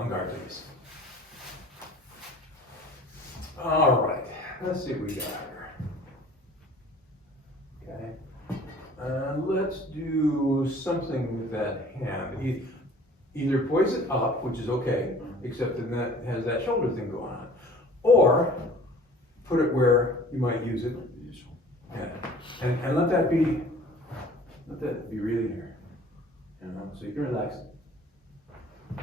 on guard, please. All right, let's see what we got here. Okay, let's do something with that hand. Either poise it up, which is okay, except that it has that shoulder thing going on, or put it where you might use it. Yeah. And let that be really here. You know, so you can relax it.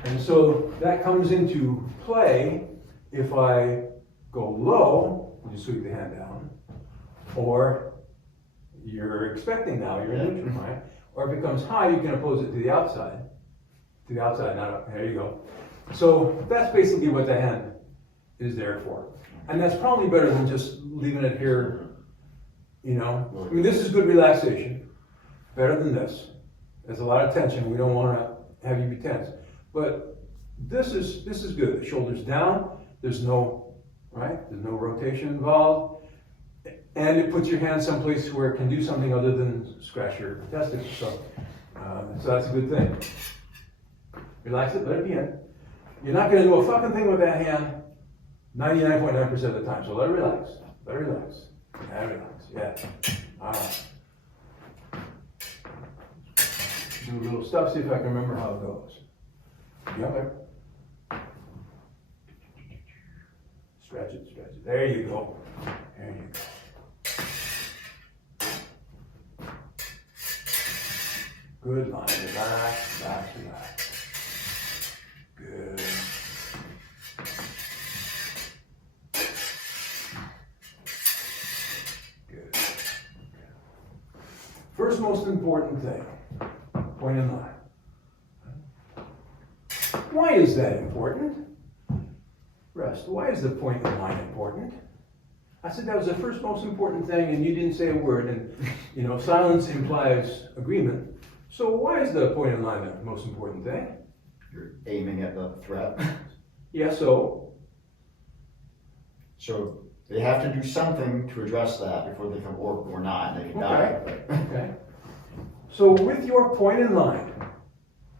And so that comes into play if I go low, you just sweep the hand down, or you're expecting now, you're in neutral, right? Or if it comes high, you can oppose it to the outside. To the outside, not up. There you go. So that's basically what the hand is there for. And that's probably better than just leaving it here, you know. I mean, this is good relaxation. Better than this. There's a lot of tension. We don't want to have you be tense. But this is good. The shoulders down. There's no, right? There's no rotation involved. And it puts your hand someplace where it can do something other than scratch your testicles. So that's a good thing. Relax it, let it be in. You're not going to do a fucking thing with that hand 99.9% of the time. So let it relax. Let it relax. Yeah, relax. Yeah. All right. Do a little stuff, see if I can remember how it goes. Yeah. Stretch it, stretch it. There you go. There you go. Good line. Relax, relax, relax. Good. Good. First most important thing, point in line. Why is that important? Rest. Why is the point in line important? I said that was the first most important thing and you didn't say a word, and you know, silence implies agreement. So why is the point in line the most important thing? You're aiming at the threat. Yeah, so they have to do something to address that before they can, or not, they can die. But. Okay. So with your point in line,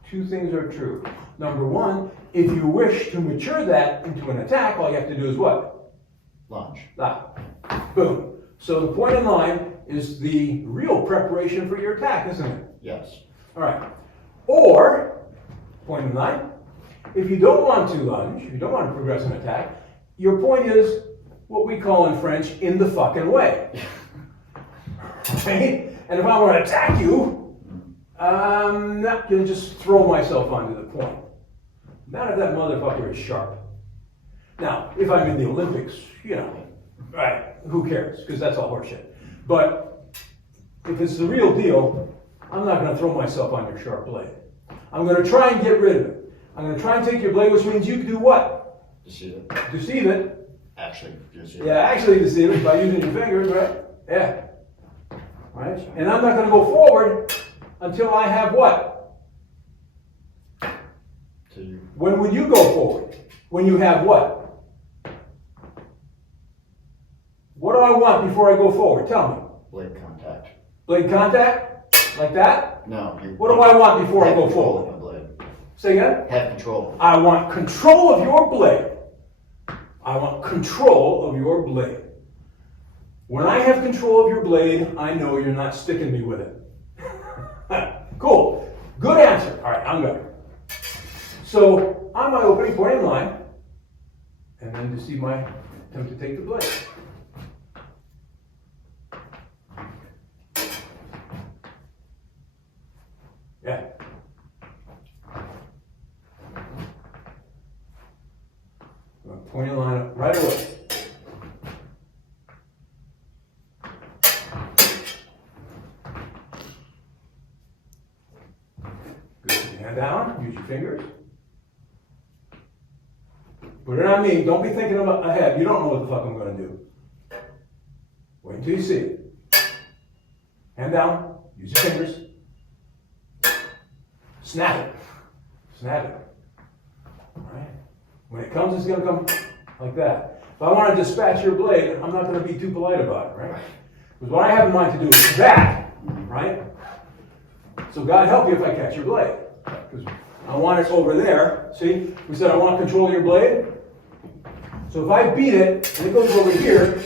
two things are true. Number one, if you wish to mature that into an attack, all you have to do is what? Lunge. Boom. So the point in line is the real preparation for your attack, isn't it? Yes. All right. Or, point in line, if you don't want to lunge, if you don't want to progress an attack, your point is what we call in French, in the fucking way. Right? And if I want to attack you, I'm not going to just throw myself onto the point. Not if that motherfucker is sharp. Now, if I'm in the Olympics, you know, right, who cares? Because that's all horseshit. But if it's the real deal, I'm not going to throw myself on your sharp blade. I'm going to try and get rid of it. I'm going to try and take your blade, which means you can do what? Deceive it. Deceive it. Actually, deceive it. Yeah, actually deceive it by using your fingers, right? Yeah. Right? And I'm not going to go forward until I have what? When would you go forward? When you have what? What do I want before I go forward? Tell me. Blade contact. Blade contact? Like that? No. What do I want before I go forward? forward? Say again? Have control. I want control of your blade. I want control of your blade. When I have control of your blade, I know you're not sticking me with it. Cool. Good answer. All right, I'm good. So, on my opening point in line, and then to see my attempt to take the blade. Yeah. Point in line right away. Good. Hand down. Use your fingers. Put it on me. Don't be thinking about ahead. You don't know what the fuck I'm going to do. Wait until you see it. Hand down. Use your fingers. Snap it. Snap it. All right. When it comes, it's going to come like that. If I want to dispatch your blade, I'm not going to be too polite about it, right? Because what I have in mind to do is that, right? So God help you if I catch your blade. Because I want it over there. See, we said I want to control your blade. So if I beat it and it goes over here,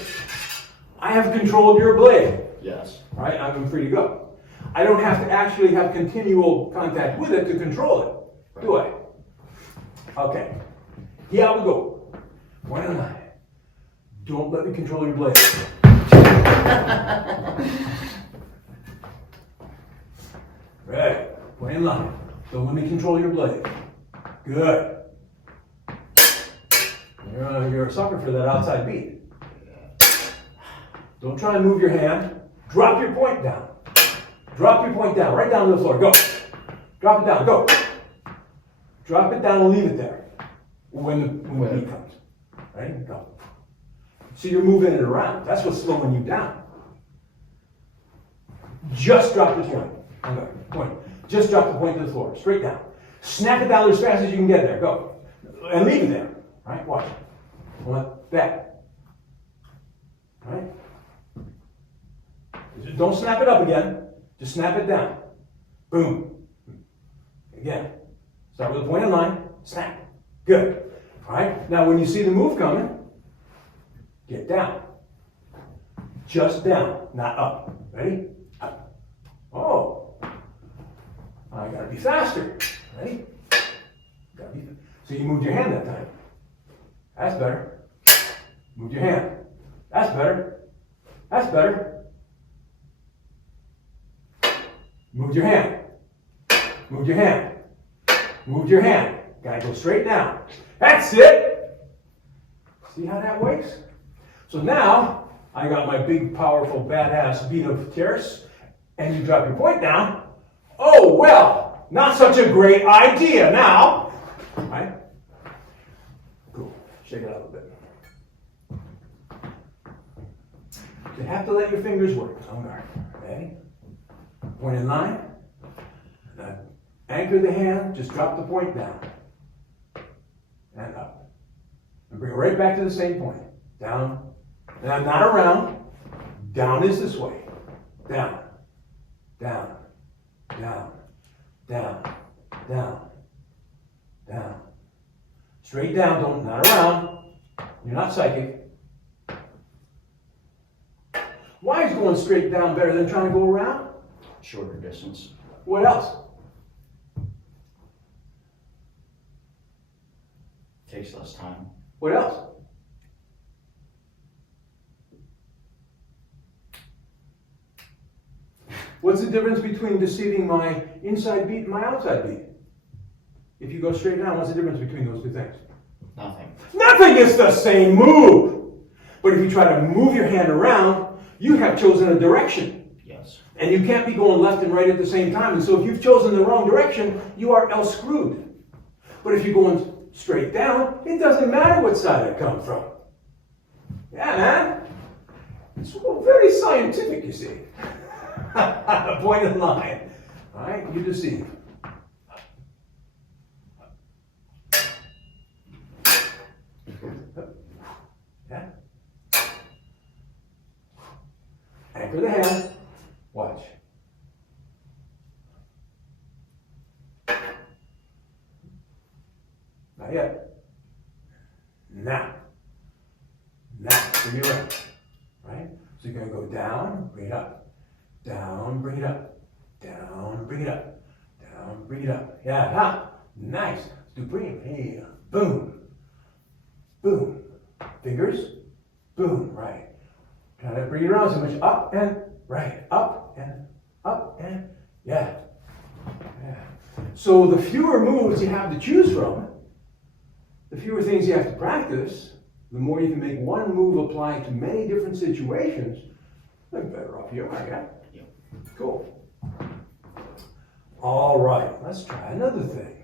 I have controlled your blade. Yes. Right? I'm free to go. I don't have to actually have continual contact with it to control it, do I? Okay. Here we go. 1 and 9. Don't let me control your blade. Right. 1 and 9. Don't let me control your blade. Good. You're a sucker for that outside beat. Don't try and move your hand. Drop your point down. Drop your point down, right down to the floor. Go. Drop it down. Go. Drop it down and leave it there when the beat comes. Right? Go. So you're moving it around. That's what's slowing you down. Just drop the point. Okay. Point. Just drop the point to the floor. Straight down. Snap it down as fast as you can get there. Go. And leave it there. Right? Watch. Back. Right? Don't snap it up again. Just snap it down. Boom. Again. Start with a point in line. Snap. Good. All right? Now when you see the move coming, get down. Just down, not up. Ready? Up. Oh. I gotta be faster. Ready? So you moved your hand that time. That's better. Move your hand. That's better. That's better. Move your hand. Move your hand. Move your hand. Gotta go straight down. That's it. See how that works? So now, I got my big, powerful, badass beat of tierce, and you drop your point down. Oh, well, not such a great idea now. Right? Cool. Shake it out a little bit. You have to let your fingers work. On guard. Ready? Point in line. Anchor the hand. Just drop the point down. And up. And bring it right back to the same point. Down. Now, not around. Down is this way. Down. Down. Down. Down. Down. Down. Straight down. Don't, not around. You're not psychic. Why is going straight down better than trying to go around? Shorter distance. What else? Takes less time. What else? What's the difference between deceiving my inside beat and my outside beat? If you go straight down, what's the difference between those two things? Nothing. Nothing is the same move. But if you try to move your hand around, you have chosen a direction. Yes. And you can't be going left and right at the same time. And so if you've chosen the wrong direction, you are else screwed. But if you're going straight down, it doesn't matter what side it comes from. Yeah, man. It's very scientific, you see. Point in line. All right, you deceive. Yeah. Anchor the hand. Watch. Not yet. Now. Bring it around. Right? So you're going to go down, bring it up. Down, bring it up. Down, bring it up. Down, bring it up. Yeah, ha. Nice. Let's do bring. Hey, boom. Boom. Fingers. Boom. Right. Try to bring it around so much up and right. Up and yeah. Yeah. So the fewer moves you have to choose from, the fewer things you have to practice, the more you can make one move apply to many different situations, the better off you are, yeah? Yep. Cool. All right, let's try another thing.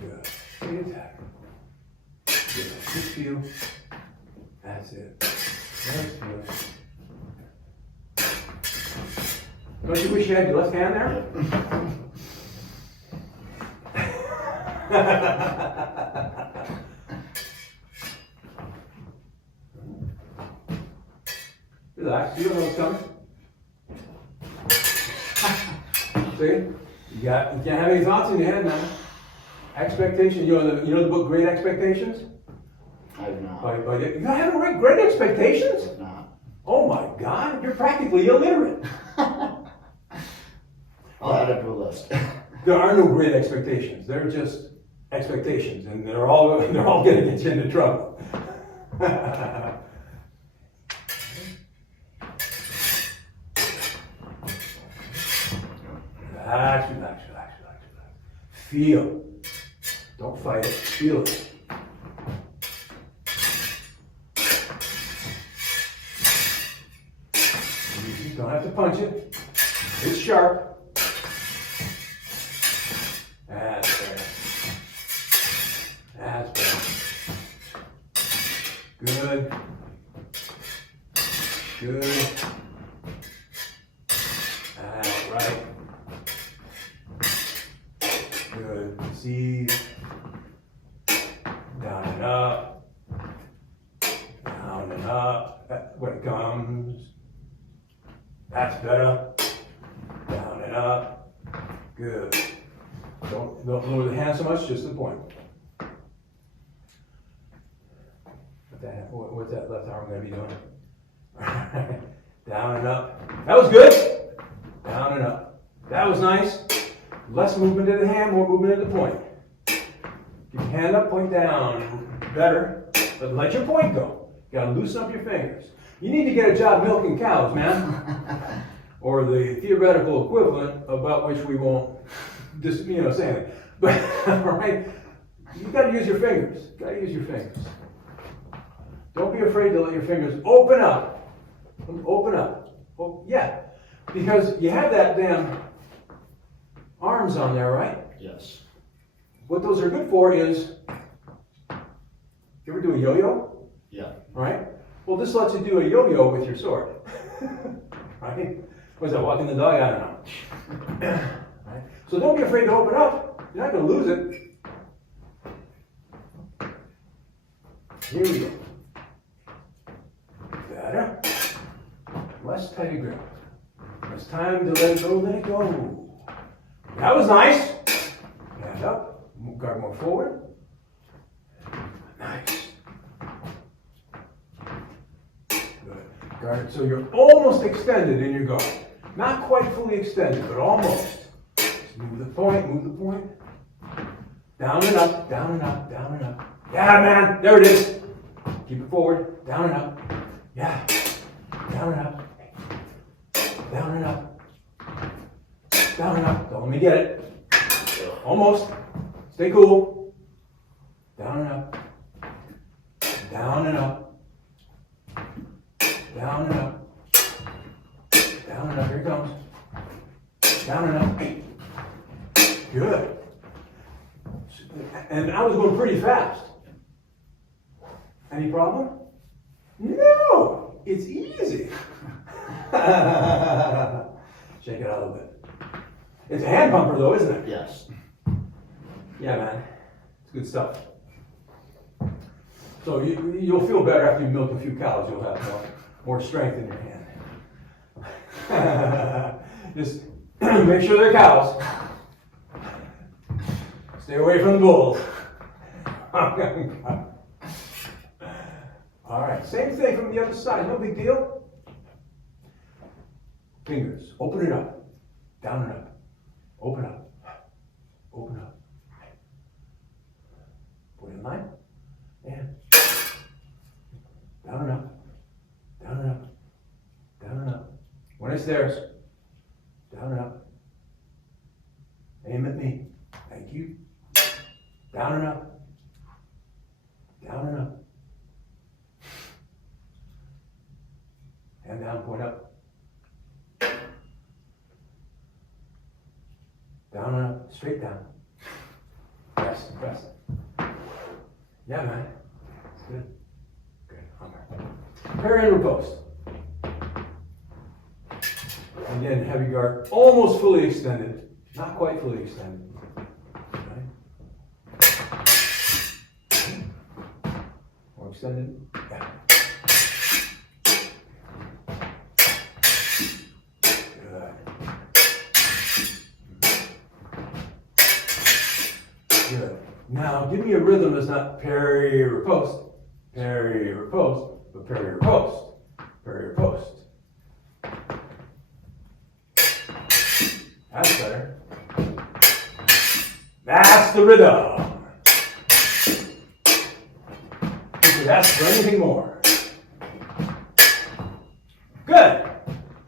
Good. Big attack. Good. Good feel. That's it. That's good. Don't you wish you had your left hand there? Relax, you don't know what's coming. See? You can't have any thoughts in your head now. Expectation, you know the book Great Expectations? I have not. You haven't read Great Expectations? I have not. Oh my God, you're practically illiterate. I'll add it to a list. There are no great expectations. They're just expectations, and they're all going to get you into trouble. Relax, relax, relax, relax, relax. Feel. Don't fight it. Feel it. You don't have to punch it. It's sharp. That's better. That's better. Good. Good. That's right. Good. See. Down and up. Down and up. When it comes. That's better. Down and up. Good. Don't lower the hand so much, just the point. What's that left arm going to be doing? Down and up. That was good. Down and up. That was nice. Less movement to the hand, more movement at the point. Keep your hand up, point down. Better. But let your point go. You got to loosen up your fingers. You need to get a job milking cows, man. Or the theoretical equivalent about which we won't say anything. But, all right, you've got to use your fingers. You've got to use your fingers. Don't be afraid to let your fingers open up. Open up. Oh, yeah. Because you have that damn arms on there, right? Yes. What those are good for is, you ever do a yo-yo? Yeah. Right? Well, this lets you do a yo-yo with your sword. Right? What is that, walking the dog? I don't know. Right? So don't be afraid to open up. You're not going to lose it. Here we go. Better. Less tight grip. When it's time to let it go, let it go. That was nice. Hand up. Guard more forward. Nice. Good. Guard. So you're almost extended in your guard. Not quite fully extended, but almost. Move the point, move the point. Down and up, down and up, down and up. Yeah, man, there it is. Keep it forward, down and up. Yeah, down and up. Down and up. Down and up. Don't let me get it. Almost. Stay cool. Down and up. Down and up. Down and up. Down and up. Here it comes. Down and up. Good. And I was going pretty fast. Any problem? No. It's easy. Shake it out a little bit. It's a hand pumper though, isn't it? Yes. Yeah, man. It's good stuff. So you'll feel better after you milk a few cows. You'll have more strength in your hand. Just make sure they're cows. Stay away from the bulls. All right, same thing from the other side. No big deal. Fingers, open it up. Down and up. Open up. Open up. Put it in line. And down and up. Down and up. Down and up. When it's theirs, down and up. Aim at me. Thank you. Down and up. Down and up. Hand down, point up. Down and up, straight down. Press, press. Yeah, man. It's good. Good. Okay. Parry and riposte. Again, heavy guard, almost fully extended, not quite fully extended. More extended. Yeah. Good. Now, give me a rhythm that's not parry, riposte, parry, riposte, but parry, riposte, parry, riposte. That's better. That's the rhythm. If you ask for anything more. Good.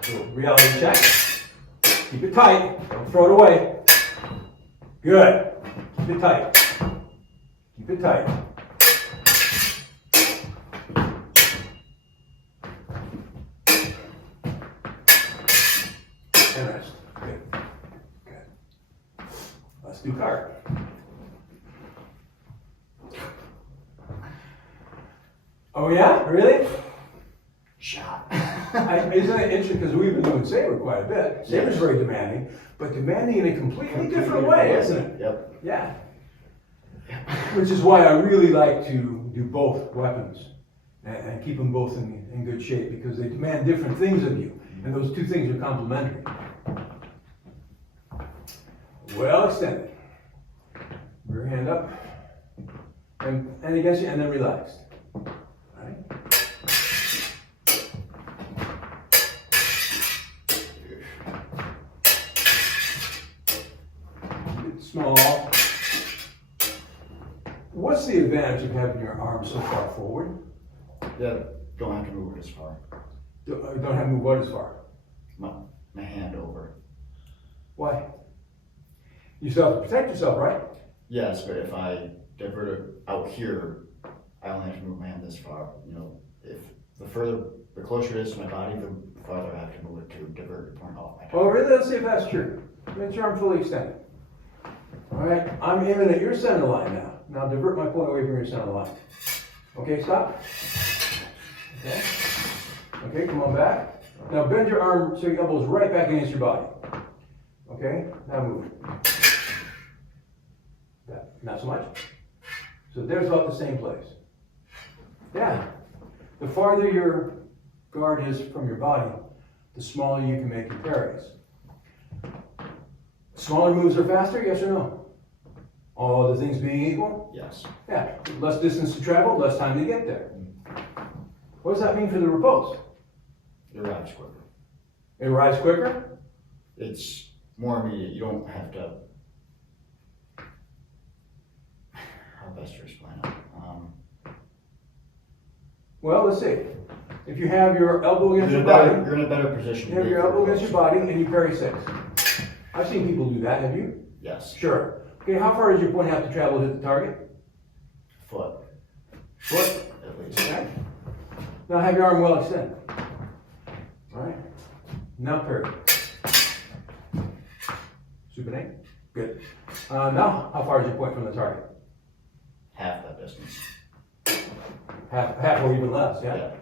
So reality check. Keep it tight. Don't throw it away. Good. Keep it tight. Keep it tight. And rest. Good. Good. Let's do card. Oh yeah? Really? Shot. Isn't it interesting, because we've been doing Saber quite a bit. Saber's very demanding, but demanding in a completely different way, isn't it? Yep. Yeah. Which is why I really like to do both weapons and keep them both in good shape, because they demand different things of you, and those two things are complementary. Well extended. Rear hand up, and against you, and then relaxed. All right. Small. What's the advantage of having your arm so far forward? Yeah, don't have to move it as far. Don't have to move what as far? My hand over. Why? You still have to protect yourself, right? Yes, but if I divert it out here, I only have to move my hand this far. You know, if the closer it is to my body, the farther I have to move it to divert the point off my target. Oh, really? Let's see if that's true. Get your arm fully extended. All right, I'm aiming at your center line now. Now divert my point away from your center line. Okay, stop. Okay. Okay, come on back. Now bend your arm so your elbow's right back against your body. Okay, now move. Not so much. So there's about the same place. Yeah. The farther your guard is from your body, the smaller you can make your parries. Smaller moves are faster, yes or no? All other things being equal? Yes. Yeah. Less distance to travel, less time to get there. What does that mean for the riposte? It arrives quicker. It arrives quicker? It's more immediate. You don't have to. How best to explain it? Well, let's see. If you have your elbow against your You're in a better position. you have your elbow against your body and you parry 6. I've seen people do that, have you? Yes. Sure. Okay, how far does your point have to travel to hit the target? Foot. Foot. At least. Okay. Now have your arm well extended. All right. Now parry. Super name. Good. Now, how far is your point from the target? Half that distance. Half or even less, yeah?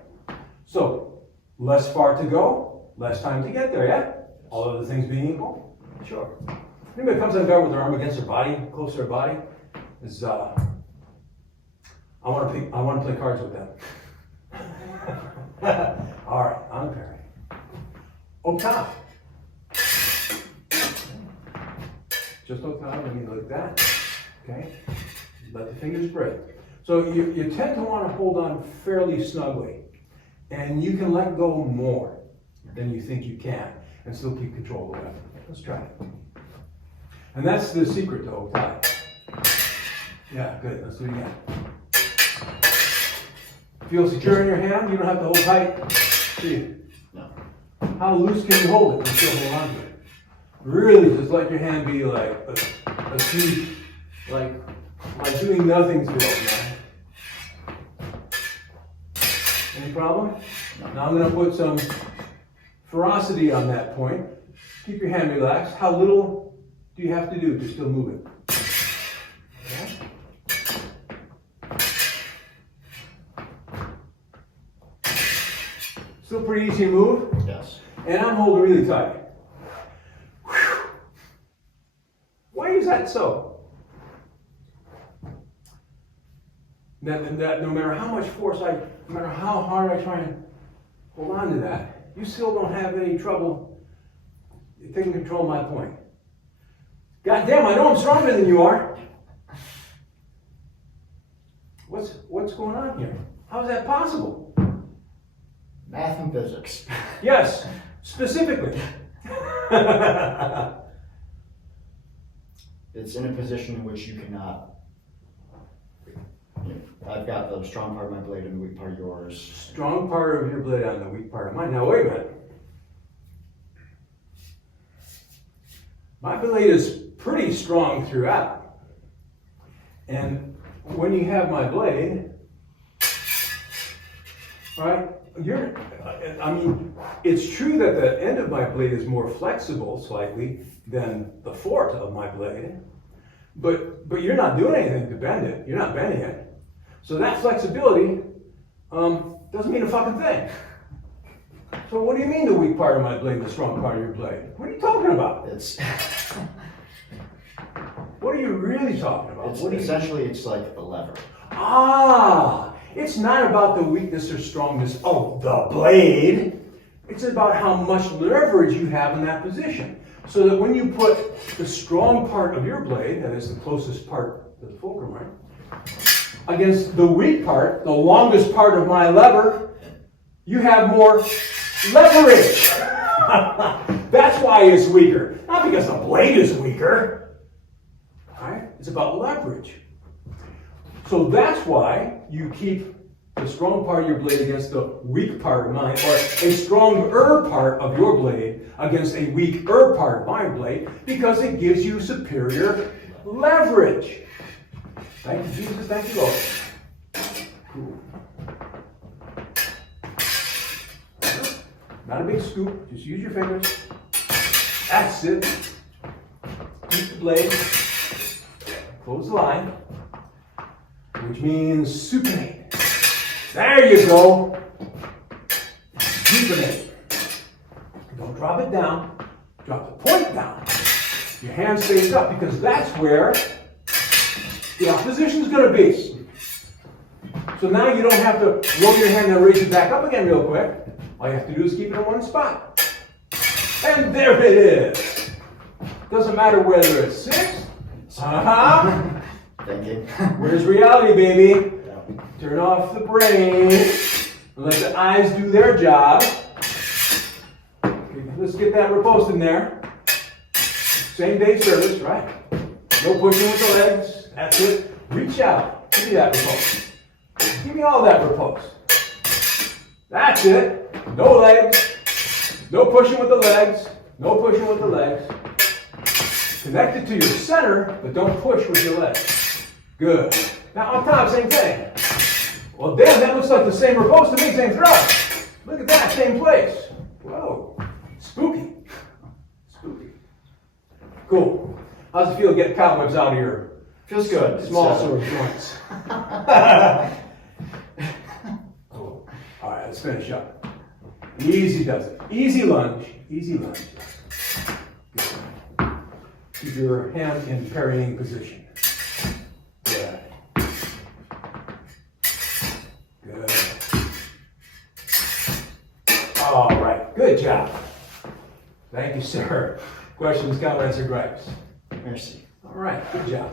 So, less far to go, less time to get there, yeah? All other things being equal? Sure. Anybody comes on guard with their arm against their body, close to their body, is, I want to play cards with them. All right, on parry. Octave. Just octave, I mean like that. Okay? Let the fingers break. So you tend to want to hold on fairly snugly, and you can let go more than you think you can, and still keep control of the weapon. Let's try it. And that's the secret to octave. Yeah, good. Let's do it again. Feel secure in your hand? You don't have to hold tight. See? No. How loose can you hold it and still hold on to it? Really, just let your hand be like a sweet, like doing nothing to it, man. Any problem? No. Now I'm going to put some ferocity on that point. Keep your hand relaxed. How little do you have to do to still move it? Okay. Still pretty easy to move? Yes. And I'm holding really tight. Whew. Why is that so? That no matter how much force no matter how hard I try and hold on to that, you still don't have any trouble taking control of my point. God damn, I know I'm stronger than you are. What's going on here? How is that possible? Math and physics. Yes, specifically. It's in a position in which you cannot. I've got the strong part of my blade and the weak part of yours. Strong part of your blade on the weak part of mine. Now wait a minute. My blade is pretty strong throughout. And when you have my blade, right, it's true that the end of my blade is more flexible slightly than the fort of my blade, but you're not doing anything to bend it. You're not bending it. So that flexibility doesn't mean a fucking thing. So what do you mean the weak part of my blade, the strong part of your blade? What are you talking about? It's What are you really talking about? essentially it's like a lever. It's not about the weakness or strongness of the blade. It's about how much leverage you have in that position. So that when you put the strong part of your blade, that is the closest part to the fulcrum, right, against the weak part, the longest part of my lever, you have more leverage. That's why it's weaker. Not because the blade is weaker. Right? It's about leverage. So that's why you keep the strong part of your blade against the weak part of mine, or a stronger part of your blade against a weaker part of my blade, because it gives you superior leverage. Thank you, Jesus. Thank you, Lord. Cool. Not a big scoop. Just use your fingers. That's it. Keep the blade. Close the line. Which means supinate. There you go. Supinate. Don't drop it down. Drop the point down. Your hand stays up, because that's where the opposition is going to be. So now you don't have to roll your hand and raise it back up again real quick. All you have to do is keep it in one spot. And there it is. Doesn't matter whether it's 6. Thank you. Where's reality, baby? Turn off the brain and let the eyes do their job. Okay, let's get that riposte in there. Same day service, right? No pushing with the legs. That's it. Reach out. Give me that riposte. Give me all that riposte. That's it. No legs. No pushing with the legs. No pushing with the legs. Connect it to your center, but don't push with your legs. Good. Now on top, same thing. Well, damn, that looks like the same riposte to me, same thrust. Look at that, same place. Whoa. Spooky. Spooky. Cool. How's it feel to get cobwebs out of your Feels good. Smallsword joints? Cool. All right, let's finish up. Easy does it. Easy lunge. Easy lunge. Good. Keep your hand in parrying position. Good. Good. All right. Good job. Thank you, sir. Questions, comments, or gripes? Merci. All right. Good job.